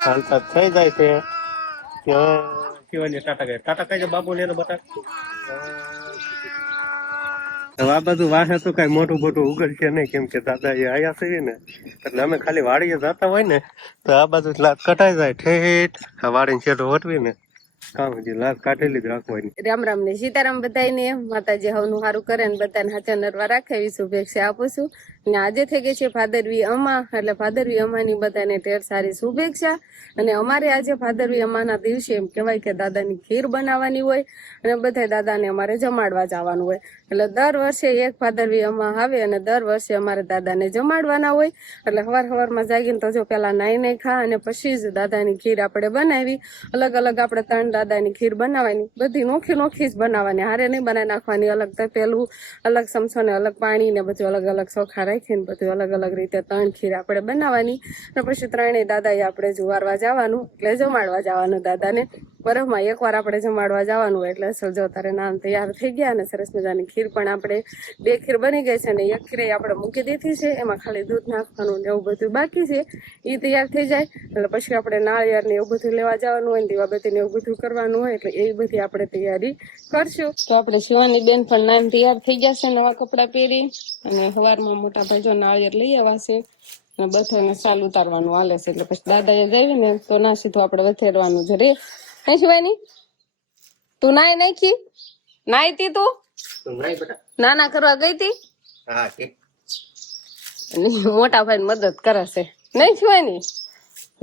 હાલતા થઈ જાય છે. કે હવે શિવાની ટાટા કહે ટાટા કહે છે બાપુ ને બતા આ બધું વાહે તો કઈ મોટું મોટું ઉગડશે નહીં કેમ કે દાદા એ આયા છે ને એટલે અમે ખાલી વાડીએ જતા હોય ને તો આ બાજુ કટાઈ જાય ઠેઠ. આ વાડીને છેટો વટવી ને નરવા રાખે શુભેચ્છા આપું છું. ને આજે થઈ ગઈ છે ભાદરવી અમા, એટલે ભાદરવી અમાની બધાને ઢેર સારી શુભેચ્છા. અને અમારે આજે ભાદરવી અમાના દિવસે એમ કહેવાય કે દાદાની ખીર બનાવવાની હોય અને બધા દાદાને અમારે જમાડવા જવાનું હોય. એટલે દર વર્ષે એક ભાદરવી અમા આવે અને દર વર્ષે અમારે દાદાને જમાડવાના હોય. એટલે સવાર સવારમાં જાગીને તો જો પેલા નાઈ નાઈ ખા અને પછી જ દાદાની ખીર આપણે બનાવી. અલગ અલગ આપણે ત્રણ દાદાની ખીર બનાવવાની. બધી નોખી નોખી જ બનાવવાની. હારે નહીં બનાવી નાખવાની. અલગ તપેલું અલગ સમસો ને અલગ પાણી ને બધું અલગ અલગ ચોખા રાખીને બધું અલગ અલગ રીતે ત્રણ ખીર આપણે બનાવવાની. અને પછી ત્રણેય દાદાએ આપણે જુવારવા જવાનું. એટલે જમાડવા જવાનું દાદાને. બરફમાં એકવાર આપણે જમાડવા જવાનું એટલે અસલ તારે નામ તૈયાર થઈ ગયા અને સરસ મજાની ખીર પણ આપણે બે ખીર બની ગઈ છે અને એક ખીર આપણે મૂકી દીધી છે, એમાં ખાલી દૂધ નાખવાનું ને એવું બધું બાકી છે એ તૈયાર થઈ જાય. એટલે પછી આપણે નાળિયેર ને એવું બધું લેવા જવાનું હોય દીવાબત્તી ને એવું બધું કરવાનું હોય એટલે એ બધી આપણે તૈયારી કરશું. તો આપણે શિવાની બેન પણ નામ તૈયાર થઈ ગયા છે નવા કપડાં પહેરી અને સવારમાં મોટા ભાઈ નાળિયેર લઈ આવ્યા છે અને બધાને સાલ ઉતારવાનું હાલે છે. એટલે પછી દાદાએ જઈ ને તો ના સીધું આપણે વથેરવાનું જ રે. કઈ શિવાની તું નાય નાખી? નાઈ તી તું? નાના કરવા ગઈ તી? હા મોટા ભાઈ મદદ કરે છે. નહીં શિવાની?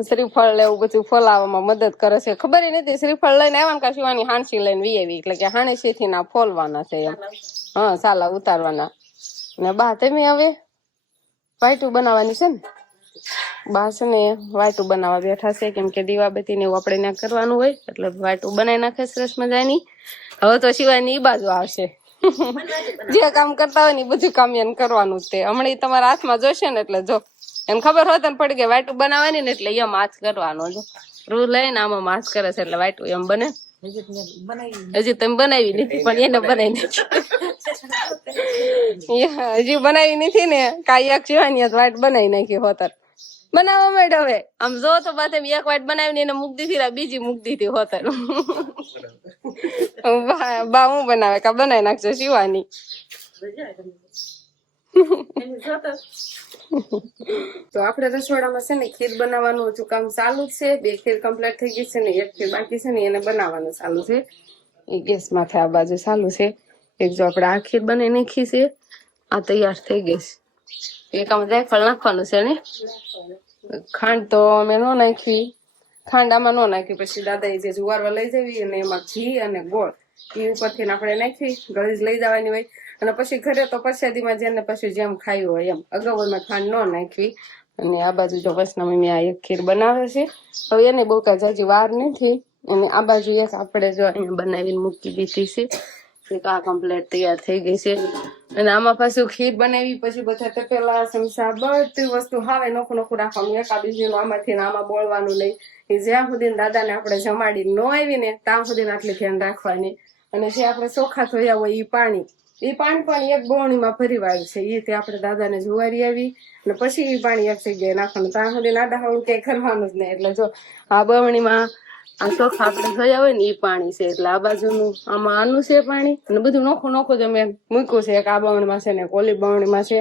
શ્રીફળ ને એવું બધું ફોલાવવામાં મદદ કરે છે. ખબર નથી શ્રીફળ લઈને આવ્યા ને કા શિવાની હાણસી લઈને વી આવી. એટલે કે હાણસી થી ના ફોલવાના છે એમ. હા સાલા ઉતારવાના. ને બા તમે હવે પાયટું બનાવવાની છે ને? બા છે ને વાટું બનાવવા બેઠા છે. કેમ કે દીવાબત્તી ને એવું આપણે ત્યાં કરવાનું હોય એટલે વાટું બનાવી નાખે સરસ મજાની. હવે તો શિવાની ઈ બાજુ આવશે. જે કામ કરતા હોય ને બધું કામ એને કરવાનું તે. હમણાં તમારા હાથમાં જોશે ને એટલે જો. એમ ખબર હોત ને પડી કે વાટું બનાવવાની ને એટલે એમ હાથ કરવાનો જો. રૂ લઈને આમાં માસ કરે છે એટલે વાટું એમ બને. હજી તમે બનાવી નથી પણ એને બનાવી નથી. હજી બનાવી નથી ને કાઈ એક એક વાઈટ બનાવી નાખી હોતર બનાવવા મેડમ હવે. આમ જો તો બાતે એક વાટ બનાવીને એને મૂક દીધી બીજી મૂક દીધી હોતર. બા બા હું બનાવે? કા બનાવી નાખજો શિવાની. તો આપણે રસોડામાં છે ને ખીર બનાવવાનું હજુ કામ ચાલુ જ છે. બે ખીર કમ્પ્લીટ થઈ ગઈ છે ને એક ખીર બાકી છે ને એને બનાવવાનું ચાલુ છે. એ ગેસ માથે આ બાજુ ચાલુ છે. એક જો આપણે આ ખીર બનાવી નાખી છે. આ તૈયાર થઈ ગઈ છે. એક આમાં જાયફળ નાખવાનું છે ને? ખાંડ તો અમે ન નાખી. ખાંડ આમાં ન નાખી. પછી દાદાએ જે જુવારવા લઈ જવી અને એમાં ઘી અને ગોળ. એ ઉપરથી આપણે નાખી, ગળી લઈ જવાની હોય. અને પછી ઘરે તો પ્રસાદીમાં જેને પછી જેમ ખાયું હોય એમ. અગાઉ અમે ખાંડ ન નાખવી અને આ બાજુ જો વસના મમ્મી આ એક ખીર બનાવે છે. હવે એને બહુ કાંઈ જાજી વાર નથી. અને આ બાજુ એક આપણે જો અહીંયા બનાવીને મૂકી દીધી છે. આ કમ્પ્લેટ તૈયાર થઈ ગઈ છે. અને આમાં પાછું ખીર બનાવી, પછી બધા તપેલા ચમચા બધી વસ્તુ હાવે, નોખું નોખું રાખવાનું એક બીજું આમાંથી આમાં બોલવાનું નહીં. એ જ્યાં સુધી દાદાને આપણે જમાડી ન આવી ને, ત્યાં સુધી આટલી ધ્યાન રાખવાની. અને જે આપણે ચોખા થયા હોય એ પાણી એ પાણી પણ એક બવણીમાં ફરી વાળ્યું છે. એ તે આપણે દાદાને જુવારી આવી અને પછી એ પાણી એક જગ્યાએ નાખવાનું. ત્યાં સુધી નાડા હવળું ક્યાંય કરવાનું જ નહીં. એટલે જો આ બવણીમાં આ ચોખા આપણે ધોયા હોય ને એ પાણી છે. એટલે આ બાજુનું, આમાં આનું છે પાણી. અને બધું નોખું નોખું અમે મૂક્યું છે. એક આ બવણીમાં છે ને કોલી બવણીમાં છે.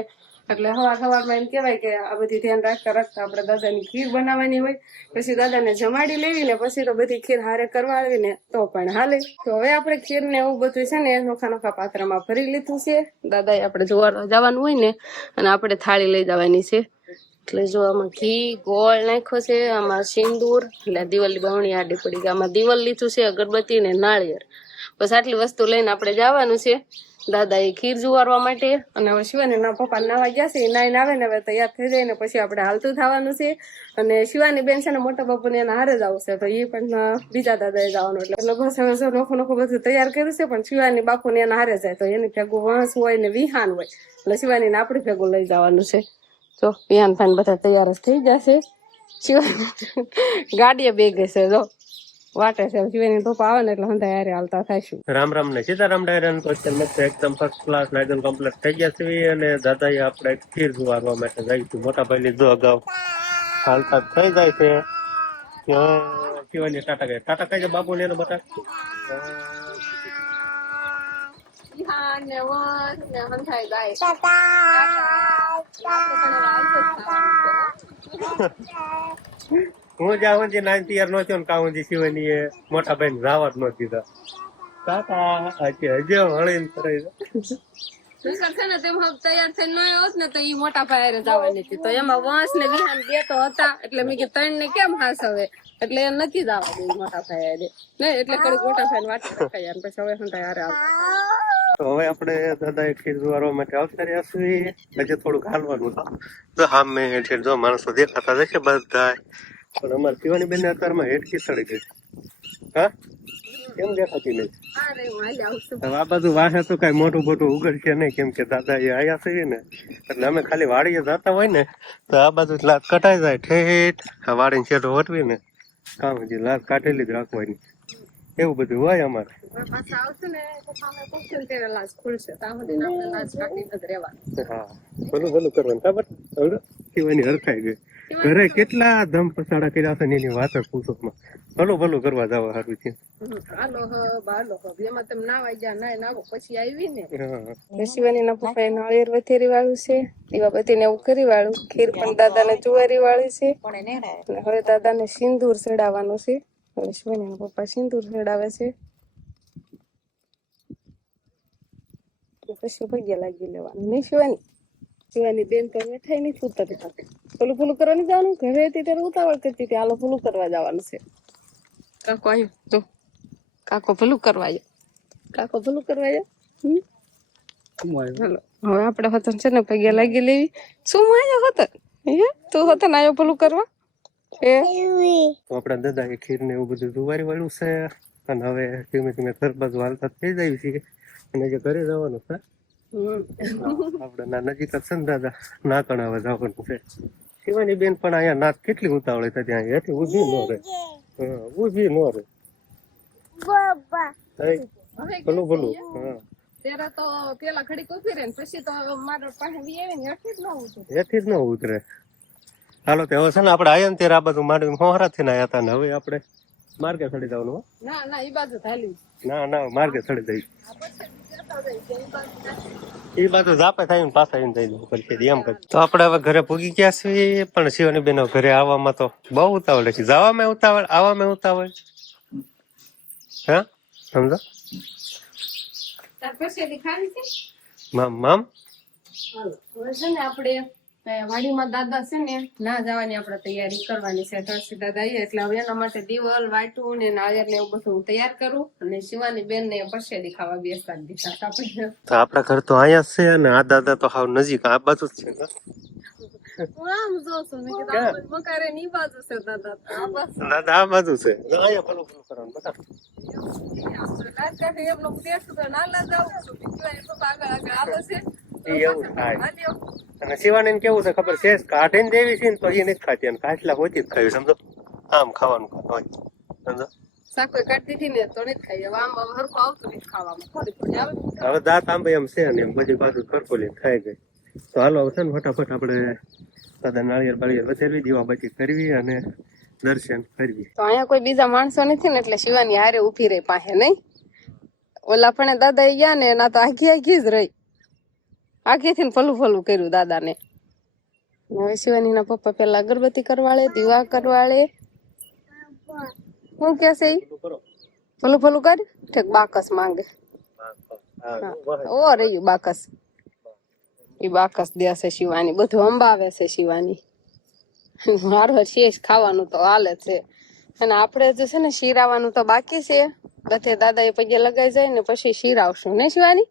એટલે હવાર હવારમાં એમ કહેવાય કે આ બધી ધ્યાન રાખતા રાખતા આપણે દાદાની ખીર બનાવવાની હોય. પછી દાદાને જમાડી લેવી ને પછી તો બધી ખીર હારે કરવાડવી ને તો પણ હાલે. તો હવે આપણે ખીર ને એવું બધું છે ને નોખા નોખા પાત્રમાં ભરી લીધું છે. દાદાએ આપણે જોવા જવાનું હોય ને અને આપણે થાળી લઈ જવાની છે. એટલે જો આમાં ઘી, ગોળ નાખ્યો છે, આમાં સિંદૂર, એટલે દિવાળી બાવણી આડી પડી ગઈ. આમાં દિવાલ લીધું છે, અગરબત્તી ને નાળિયેર. બસ આટલી વસ્તુ લઈને આપણે જવાનું છે. દાદા એ ખીર જુવારવા માટે અને હવે શિવાની ના પપ્પા નાવા ગયા છે. એ નાઈને આવે ને હવે તૈયાર થઈ જાય ને પછી આપણે હાલતું થવાનું છે. અને શિવાની બેન છે ને મોટા બાપુ ને એના હારે જ આવશે. તો એ પણ બીજા દાદાએ જવાનું એટલે બસ હવે જો નોખું નોખું બધું તૈયાર કર્યું છે, પણ શિવાની બાપુ ને એના હારે જાય. તો એની ભેગું વાંસ હોય ને વિહાન હોય. એટલે શિવાની ને આપણી ભેગું લઈ જવાનું છે. જો વિહાન ફાન બધા તૈયાર જ થઈ જશે. શિવાની ગાડીએ બે ગઈ છે જો. વાટે છે શિવાની પપ્પા આવે ને એટલે હંધા યારે હાલતા થાશું રામ રામ ને સીતારામ ડાયરન ક્વેશ્ચન મત એકદમ ફર્સ્ટ ક્લાસ ને એકદમ કમ્પ્લીટ થઈ ગયા છે અને દાદાએ આપણે ખીર સુવારવા માટે જઈશું મોટા ભાઈ લીધું અગાઉ હાલતા થઈ જાય છે. શિવાની ટાટા કહે ટાટા કહે બાબુ ને બતા હા ને વન ને હંથાઈ ગાય હું જ્યાં સુધી નાઇન્થ યર નો થયો ને કાં સુધી શિવાની એ મોટા ભાઈ રાવત નો દીધા. કાકા આજે હજે હળીને તેમ તૈયાર થઈને ન આવ્યો ને તો એ મોટા ભાઈ જવાની હતી તો એમાં વંશ ને વિહાન બે તો હતા એટલે મેં કીધું ત્રણ ને કેમ હાસ હવે? એટલે એમ નથી જવા દે મોટા ભાઈ હારે. ને એટલે કડીક મોટા ભાઈ વાટ રખાય પછી હવે આવતા. તો હવે આપણે દાદા ખીર વારવા માટે આવતા રહ્યા છીએ. હજી થોડુંક હાલવાનું તો હા, મેં હેઠ જો માણસો દેખાતા જશે બધા પણ અમારે પીવાની બેન અત્યારમાં હેઠ સડી ગઈ. હા? કેમ દેખાતી નહીં? હવે આ બાજુ વાસે તો કઈ મોટું મોટું ઉગડશે નહીં, કેમ કે દાદા એ આયા છે ને. એટલે અમે ખાલી વાડીએ જતા હોય ને, તો આ બાજુ લાત કટાઈ જાય ઠેઠ. આ વાડીને છેટો વટવી ને. કામ હજી લાત કાઢેલી જ રાખવાની. એવું બધું હોય અમારે? હા. ભલું ભલું કરવાનું ખબર? હરખાઈ ગઈ. ઘરે કેટલા ધમ પસાડા કર્યા હતા એની વાત જ પૂછો માં ભલું ભલું કરવા જવા સારું છે હાલો હ બાલો હ. એમાં તમે ના વાગ્યા ના નાવો પછી આવી ને. શિવાની ના પપ્પા નાળિયેર વથેરી વાળું છે એવા બધી ને એવું કરી વાળું. ખીર પણ દાદા ને ચુવારી વાળી છે. હવે દાદા ને સિંદૂર ચડાવવાનું છે. હવે શિવાની પપ્પા સિંદૂર ચડાવે છે પછી ભગ્યા લાગી લેવાનું નહીં શિવાની શિવાની બેન તો બેઠાય નહીં ઉતરતી પેલું પેલું કરવા નહીં જવાનું ઘરે હતી ત્યારે ઉતાવળ કરતી હતી હાલો પેલું કરવા જવાનું છે કાકો આવ્યો જો કાકો પેલું કરવા આવ્યો કાકો પેલું કરવા આવ્યો હવે આપણે હતન છે ને પગે લાગી લેવી શું માયો હોતન હે તું હોતન આયો પેલું કરવા તો આપણા દાદા એ ખીર ને એવું બધું જુવારી વાળું છે. અને હવે ધીમે ધીમે ઘર વાલતા થઈ જાય છે અને જે ઘરે જવાનું છે. આપણે ના નજીક જ છે ને દાદા ના કણાવે જવાનું છે. શિવાની બેન પણ અહીંયા નાત કેટલી ઉતાવળી થતી ત્યાં હેઠી ઊભી ન રહે. હા ઊભી ન રહે. હવે ભલું ભલું. હા. ત્યારે તો પેલા ઘડી ઊભી રહે પછી તો મારો પાસે વી આવે ને એટલી જ ન ઉઠું એથી જ ન ઉતરે. હાલો તે હવે છે ને આપણે આયા ને ત્યારે આ બધું માંડવી મોહરા થઈને આયા હતા ને હવે આપણે માર્ગે ચડી જવાનું ના ના એ બાજુ થાલી ના ના માર્ગે ચડી જઈશ આ પછી જતા જાય કે ઈ બાજુ ના. એ બાજુ જાપે થાય પાછા આવીને જઈ દઉં પછી એમ કરી તો આપણે હવે ઘરે પૂગી ગયા છીએ પણ શિવાની બેનો ઘરે આવવામાં તો બહુ ઉતાવળ છે. જવામાં ઉતાવળ આવવામાં ઉતાવળ. હા સમજો? મામ મામ. આપણે વાડીમાં દાદા છે ને ના જવાની આપણે તૈયારી કરવાની છે તરસી દાદા આવીએ એટલે હવે એના માટે દિવલ વાટું ને નાળિયેર ને એવું બધું હું તૈયાર કરું અને શિવાની બેન ને પરસેદી ખાવા બેસતા દીધા આપણે તો આપણા ઘર તો અહીંયા છે અને આ દાદા તો હાવ નજીક આ બાજુ જ છે ને. આમ કીધું આ બાજુ મકારે ની બાજુ છે દાદા આ બાજુ દાદા આ બાજુ છે અહીંયા ભલું ભલું કરવાનું બતા એમનો ટેસ્ટ તો નાલા છું આગળ આગળ આવે છે એવું થાય. અને શિવાની કેવું છે ખબર છે? કાઢીને દેવી છે ને તો એ નથી ખાતી. અને કાચલા હોતી જ ખાવી સમજો? આમ ખાવાનું હોય સમજો? હવે દાંત આંબે એમ છે ને એમ બધી બાજુ કરકોલી ખાઈ ગઈ તો હાલો આવશે ને ફટાફટ આપણે બધા નાળિયેર બાળિયેર વધેરવી દીવા બચી કરવી અને દર્શન કરવી તો અહીંયા કોઈ બીજા માણસો નથી ને એટલે શિવાની હારે ઊભી રહી પાસે નહીં? ઓલા પણ દાદા ગયા ને એના તો આખી આખી જ રહી. આખી થી ફલું ફલું કર્યું દાદાને. હવે શિવાની ના પપ્પા પેલા અગરબત્તી કરવાળે, દીવા કરવાળે. શું કે છે ફલું ફલું કર, ઠેક બાકસ માંગે. ઓ રહ્યું બાકસ. એ બાકસ દે છે શિવાની, બધું અંબાવે છે શિવાની. મારો શેષ ખાવાનું તો હાલે છે. અને આપણે જે છે ને શીરાવાનું તો બાકી છે. બધે દાદા એ પગે લગાઈ જાય ને પછી શીરાવશું, ને શિવાની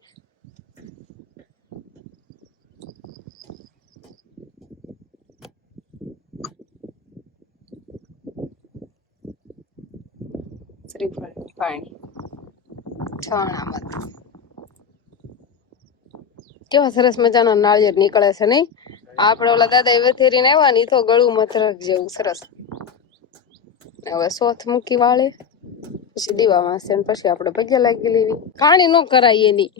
શ્રીફળ પાણી છાણામાં કેવા સરસ મજાના નાળિયેર નીકળે છે નહીં? આપણે ઓલા દાદા વેથેરીને આવ્યા ને તો ગળું મથરક જેવું સરસ. હવે સોથ મૂકી વાળે. પછી દીવા વાંચે પછી આપણે પગે લાગી લેવી. ખાણી નો કરાય એની.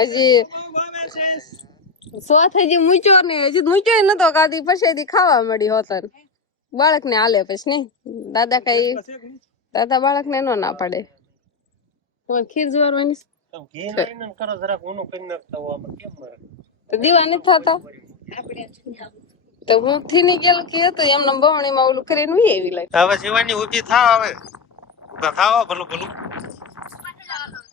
હજી સોથ હજી મૂચ્યો ને હજી મૂચ્યો નતો કાદી પછી ખાવા મળી હોતન બાળક ને હાલે પછી નહીં. દાદા કઈ દાદા બાળક ને નો ના પાડે. તમારે ખીર જોવાની મારે? તો દીવા નથી થતો? તો હું થી ની ગયેલું કે તો એમને બમણી માં ઓલું કરીને ઉઈ એવી લાગે હવે શિવાની ઊભી થાવ હવે. ઊભા થાવ ભલું ભલું.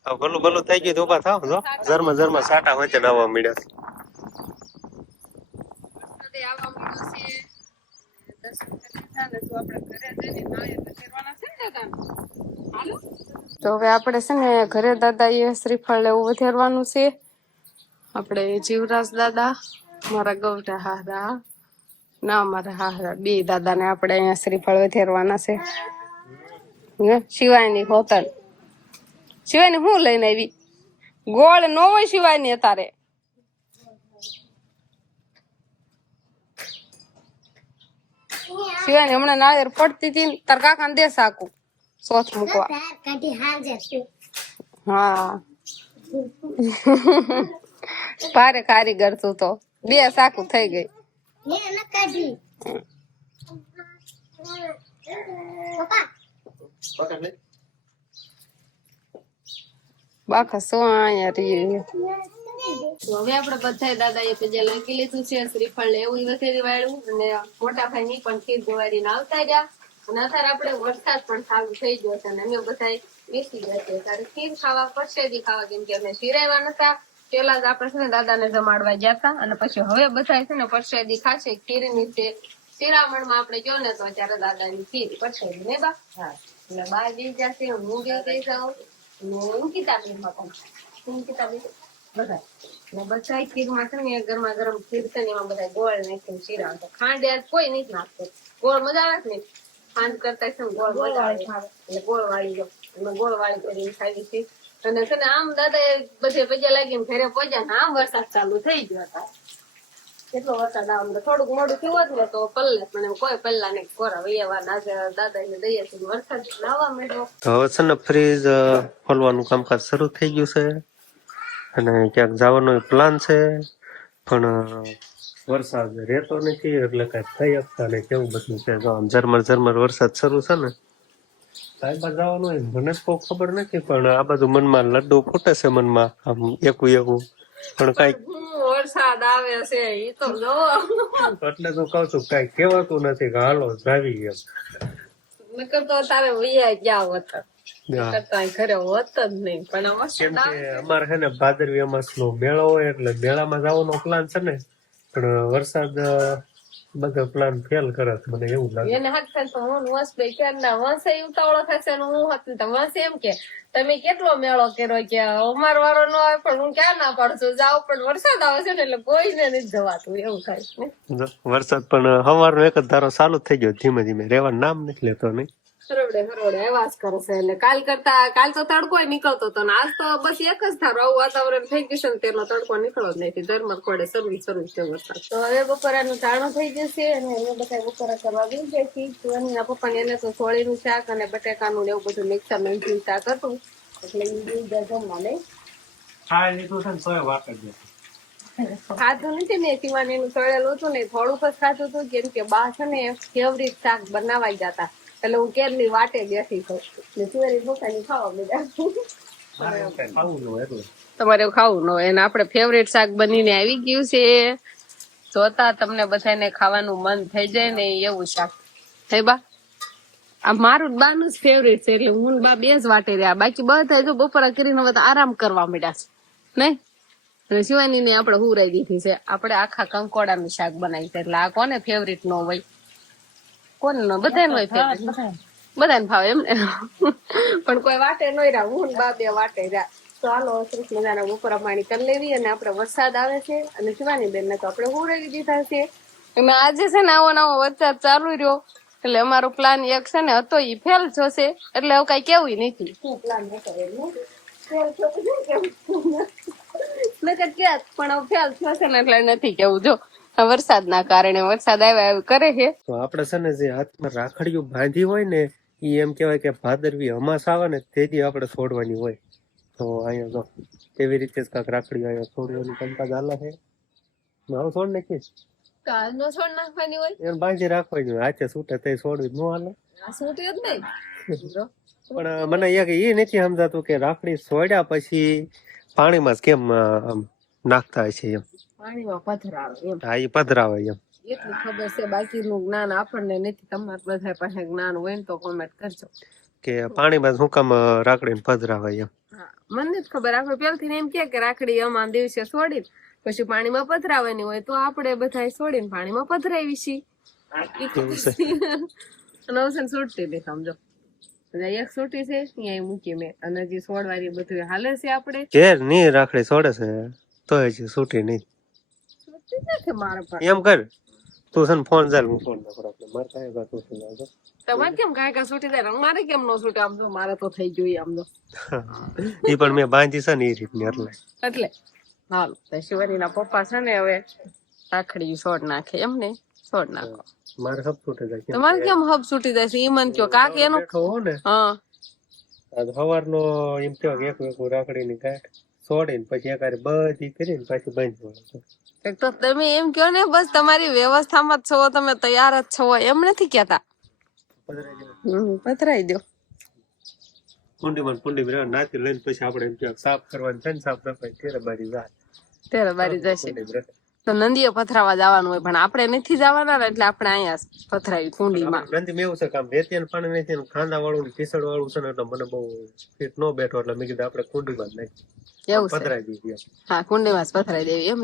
હવે ભલું ભલું થઈ ગયું તો થાવ જો. જરમા જરમા સાટા નાવા મળ્યા આવવા મળ્યો છે. દર્શન કરી ને જો આપણે ઘરે જઈને નાળિયેર તો ફેરવાના છે. ને દાદા હાલો તો હવે આપણે છે ને ઘરે દાદા એ શ્રીફળ લેવું વધારવાનું છે. આપણે જીવરાજ દાદા, મારા ગૌટા હારા ના મારા હારા બે દાદાને આપણે અહીંયા શ્રીફળ વધારવાના છે? શિવાયની હોતન શિવાયની હું લઈને આવી? ગોળ નો હોય શિવાયની અત્યારે. શિવાની હમણાં નાળિયેર પડતી હતી તાર કાકાને દે સાકું. સોથ મૂકવા. હા. ભારે કારીગર તું તો. બે સાકું થઈ ગઈ. બાકા શું અહીંયા રહી? હવે આપણે બધા દાદા એ પજા લખી લીધું છે શ્રીફળ એવું વથેરી વાળું અને મોટા ભાઈ ની પણ ખીર જોવારી ના આવતા રહ્યા. અને અત્યારે આપણે વરસાદ પણ સારું થઈ ગયો છે અને અમે બધા બેસી ગયા છે ત્યારે ખીર ખાવા પરસેદી ખાવા કેમ કે અમે શિરાવ્યા નતા. પેલા જ આપણે છે ને દાદાને જમાડવા ગયા હતા. અને પછી હવે બધા છે ને પરસેદી ખાશે. ખીરની છે શિરામણમાં આપણે જો ને તો ત્યારે દાદાની ખીર પરસેદી ને બા? એટલે બા જઈ જશે હું ગયો થઈ જાઉં. હું અંકિતા બેન પણ અંકિતા બેન. બધા ને બધા ખીરમાં છે ને ગરમા ગરમ ખીર છે ને એમાં બધા ગોળ નાખીને ખાંડ યાર કોઈ નહીં નાખતું. ગોળ મજા આવે ને? ખાંડ કરતા છે ગોળ મજા આવે. એટલે ગોળ વાળી દો એમાં ગોળ વાળી કરીને ખાવી છે અને છે ને આમ દાદા એ બધે પૈસા લાગીને ઘરે પહોંચ્યા ને આમ વરસાદ ચાલુ થઈ ગયો હતા. કેટલો વરસાદ આવે? તો થોડુંક મોડું થયું ને તો પલ્લે પણ એમ કોઈ પલ્લા ને કોરા વૈયાવા દાદા દાદા ને દઈએ વરસાદ લાવવા મળ્યો હવે છે ને ફ્રીજ ખોલવાનું કામકાજ શરૂ થઈ ગયું છે. અને ક્યાંક જવાનો પ્લાન છે પણ વરસાદ રહેતો નથી એટલે કઈ થઈ શકતા નહીં. કેવું બધું છે? જો આમ ઝરમર ઝરમર વરસાદ શરૂ છે ને સાહેબા જવાનું હોય મને તો ખબર નથી પણ આ બધું મનમાં લડ્ડુ ફૂટે છે મનમાં આમ એકું એકું. પણ કઈ વરસાદ આવે છે એ તો જો. એટલે તો કઉ છું કઈ કહેવાતું નથી કે હાલો જાવી એમ. નકર તો તારે વૈયા ગયા હોત અમારે છે ને ભાદરવી અમાસ નો મેળો હોય એટલે મેળામાં જવાનો પ્લાન છે ને. પણ વરસાદ બધો પ્લાન ફેલ કરે છે મને એવું લાગે. એને થાય તો હું વંશ બે ક્યાં ના વંશ એ ઉતાવળો થશે ને હું હતી. તો વંશ એમ કે તમે કેટલો મેળો કર્યો કે અમાર વાળો ન આવે પણ હું ક્યાં ના પાડું છું? જાઓ પણ વરસાદ આવે છે ને એટલે કોઈને નથી જવાતું. એવું થાય છે વરસાદ પણ સવારનો એક જ ધારો ચાલુ થઈ ગયો ધીમે ધીમે. રેવાનું નામ નથી લેતો નહીં. હરોડે હરોડે આવાજ કરશે એટલે કાલ કરતા કાલ તો તડકો નીકળતો હતો ને આજ તો બસ એક જ આવું વાતાવરણ થઈ ગયું છે ને તેનો તડકો નીકળો જ નથી ધર્મ ખોડે સર્વિસ સર્વિસ છે વરસાદ. તો હવે બપોરાનું ટાણું થઈ જશે અને અમે બધા બપોરા કરવા બી જાય છીએ. એના પપ્પા એને તો સોળીનું શાક અને બટેકાનું ને એવું બધું મિક્સર મેંથીનું શાક હતું. એટલે એ બી બધા જમવા લઈ. ખાઈ લીધું છે ને તોય વાત જ ખાધું નથી મેં શિવાનીનું તળેલું હતું ને થોડુંક જ ખાધું હતું. કેમ કે બા છે ને ફેવરિટ શાક બનાવાઈ જતા. એટલે હું કેરની વાટે બેઠી છું? ને તુવેરી પોતાની ખાવા બધા તમારે ખાવું ન હોય. અને આપણે ફેવરેટ શાક બનીને આવી ગયું છે. જોતા તમને બધાને ખાવાનું મન થઈ જાય ને એવું શાક. થઈ બા? આ મારું જ બાનું જ ફેવરેટ છે. એટલે હું બા બે જ વાટે રહ્યા. બાકી બધા જો બપોરા કરીને બધા આરામ કરવા માંડ્યા છે. નહીં અને શિવાની ને આપણે હુરાઈ દીધી છે. આપણે આખા કંકોડાનું શાક બનાવી છે. એટલે આ કોને ફેવરેટ ન હોય? કોને ન બધાને હોય ફેવરેટ બધાને. ભાવે એમ ને? પણ કોઈ વાટે નો રહ્યા હું બા બે વાટે રહ્યા. તો હાલો સરસ મજાના બપોરા પાણી કરી લેવી અને આપણે વરસાદ આવે છે અને શિવાની બેન ને તો આપણે હુરાવી દીધા છે. અને આજે છે ને આવો નવો વરસાદ ચાલુ રહ્યો. એટલે અમારો પ્લાન એક છે ને હતો ઈ ફેલ જશે એટલે હવે કઈ કેવું નથી. નકર ક્યાં પણ ફેલ થશે ને એટલે નથી કેવું જો. વરસાદના કારણે વરસાદ આવ્યા એવું કરે છે. તો આપણે છે ને જે હાથમાં રાખડીઓ બાંધી હોય ને એ એમ કહેવાય કે ભાદરવી અમાસ આવે ને તેથી આપણે છોડવાની હોય. તો અહીંયા જો તેવી રીતે જ કાંઈક રાખડીઓ અહીંયા છોડવાની કામકાજ હાલે છે. હું છોડ ને કાલ નો છોડ નાખવાની હોય? એને બાંધી રાખવા જોઈએ હાથે છૂટે તે છોડવી ન હાલે. છૂટે જ નહીં? પણ મને એ નથી સમજાતું કે રાખડી છોડ્યા પછી પાણીમાં કેમ નાખતા હોય છે એમ. પાણીમાં પથરાવે એમ. હા એ પધરાવે એમ. એટલું ખબર છે બાકીનું જ્ઞાન આપણને નથી તમારે બધા પાસે જ્ઞાન હોય ને તો કોમેન્ટ કરજો. કે પાણીમાં શું કામ રાખડીને પધરાવે એમ. મને જ ખબર આપણે પેલથી એમ કે કે રાખડી અમાન દિવસે છોડી પછી પાણીમાં પધરાવાની હોય તો આપણે બધા છોડીને પાણીમાં પધરાવી છીએ. નવસન છૂટતી હતી સમજો. એક છૂટી છે ત્યાં મૂકી મેં. અને જે છોડવાની બધું હાલે છે આપણે. ઘેર નહીં રાખડી છોડે છે તો હજી છૂટી નહીં છૂટતી નથી મારા પર એમ કર. તું છે ફોન ચાલ હું ફોન ના આપણે. મારે કાંઈ વાત નથી. તમારે કેમ કાંઈ કાંઈ છૂટી જાય? મારે કેમ નો છૂટે? આમ તો મારે તો થઈ ગયું આમ તો. એ પણ મેં બાંધી છે ને એ રીતની એટલે. એટલે. હાલ. તો શિવાનીના પપ્પા છે ને હવે રાખડી છોડ નાખે. એમ ને છોડ નાખો. મારે હબ છૂટી જાય. તમારે કેમ હબ છૂટી જાય છે? એ મન કયો કાક એનો હા આજ સવારનો એમ કયો કે એક રાખડી રાખડીની ગાંઠ છોડીને પછી એકારે બધી કરીને પાછી બંધ વાળો તો તમે એમ કહો ને બસ તમારી વ્યવસ્થામાં જ છો તમે તૈયાર જ છો એમ નથી કેતા હમ, પધરાઈ દો. કુંડીમાં ને કુંડીમાં રહેવાનું, નાથી લઈને પછી આપણે એમ કે સાફ કરવાની છે ને સાફ સફાઈ ત્યારે બારી જાય ત્યારે બારી જશે. તો નંદીએ પથરાવા જવાનું હોય પણ આપણે નથી જવાના એટલે આપણે અહીંયા પથરાવી કુંડીમાં. નંદી મેં એવું છે કે આમ રેતી અને પાણી નથી ખાંદા વાળું ને વાળું છે ને એટલે મને બહુ ફીટ ન બેઠો એટલે મેં કીધું આપણે કુંડીમાં જ નાખીએ. એવું છે. દીધી હા કુંડીમાં પથરાઈ દેવી એમ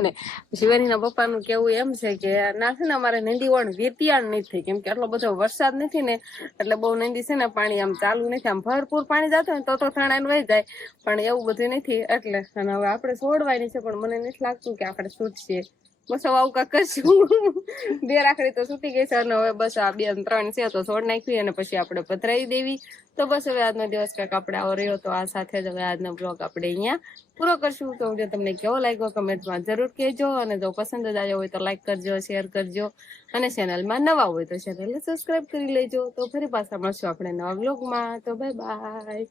શિવાનીના પપ્પાનું કેવું એમ છે કે ના છે ને અમારે નંદી વણ વેતિયાણ નથી થઈ કેમ કે આટલો બધો વરસાદ નથી ને એટલે બહુ નંદી છે ને પાણી આમ ચાલુ નથી. આમ ભરપૂર પાણી જતું ને તો તો થણાઈને વહી જાય પણ એવું બધું નથી. એટલે અને હવે આપણે છોડવાની છે પણ મને નથી લાગતું કે આપણે છૂટશે બસ હવે આવું કાંઈક કરશું. બે રાખડી તો છૂટી ગઈ છે અને હવે બસ આ બે ત્રણ છે, તો છોડ નાખવી અને પછી આપણે પધરાવી દેવી. તો બસ હવે આજનો દિવસ કંઈક આપણે આવો રહ્યો, તો આ સાથે જ હવે આજનો બ્લોગ આપણે અહીંયા પૂરો કરશું. તો વીડિયો તમને કેવો લાગ્યો કમેન્ટમાં જરૂર કહેજો અને જો પસંદ જ આવ્યો હોય તો લાઈક કરજો શેર કરજો અને ચેનલમાં નવા હોય તો ચેનલને સબસ્ક્રાઇબ કરી લેજો. તો ફરી પાછા મળશું આપણે નવા બ્લોગમાં તો બાય બાય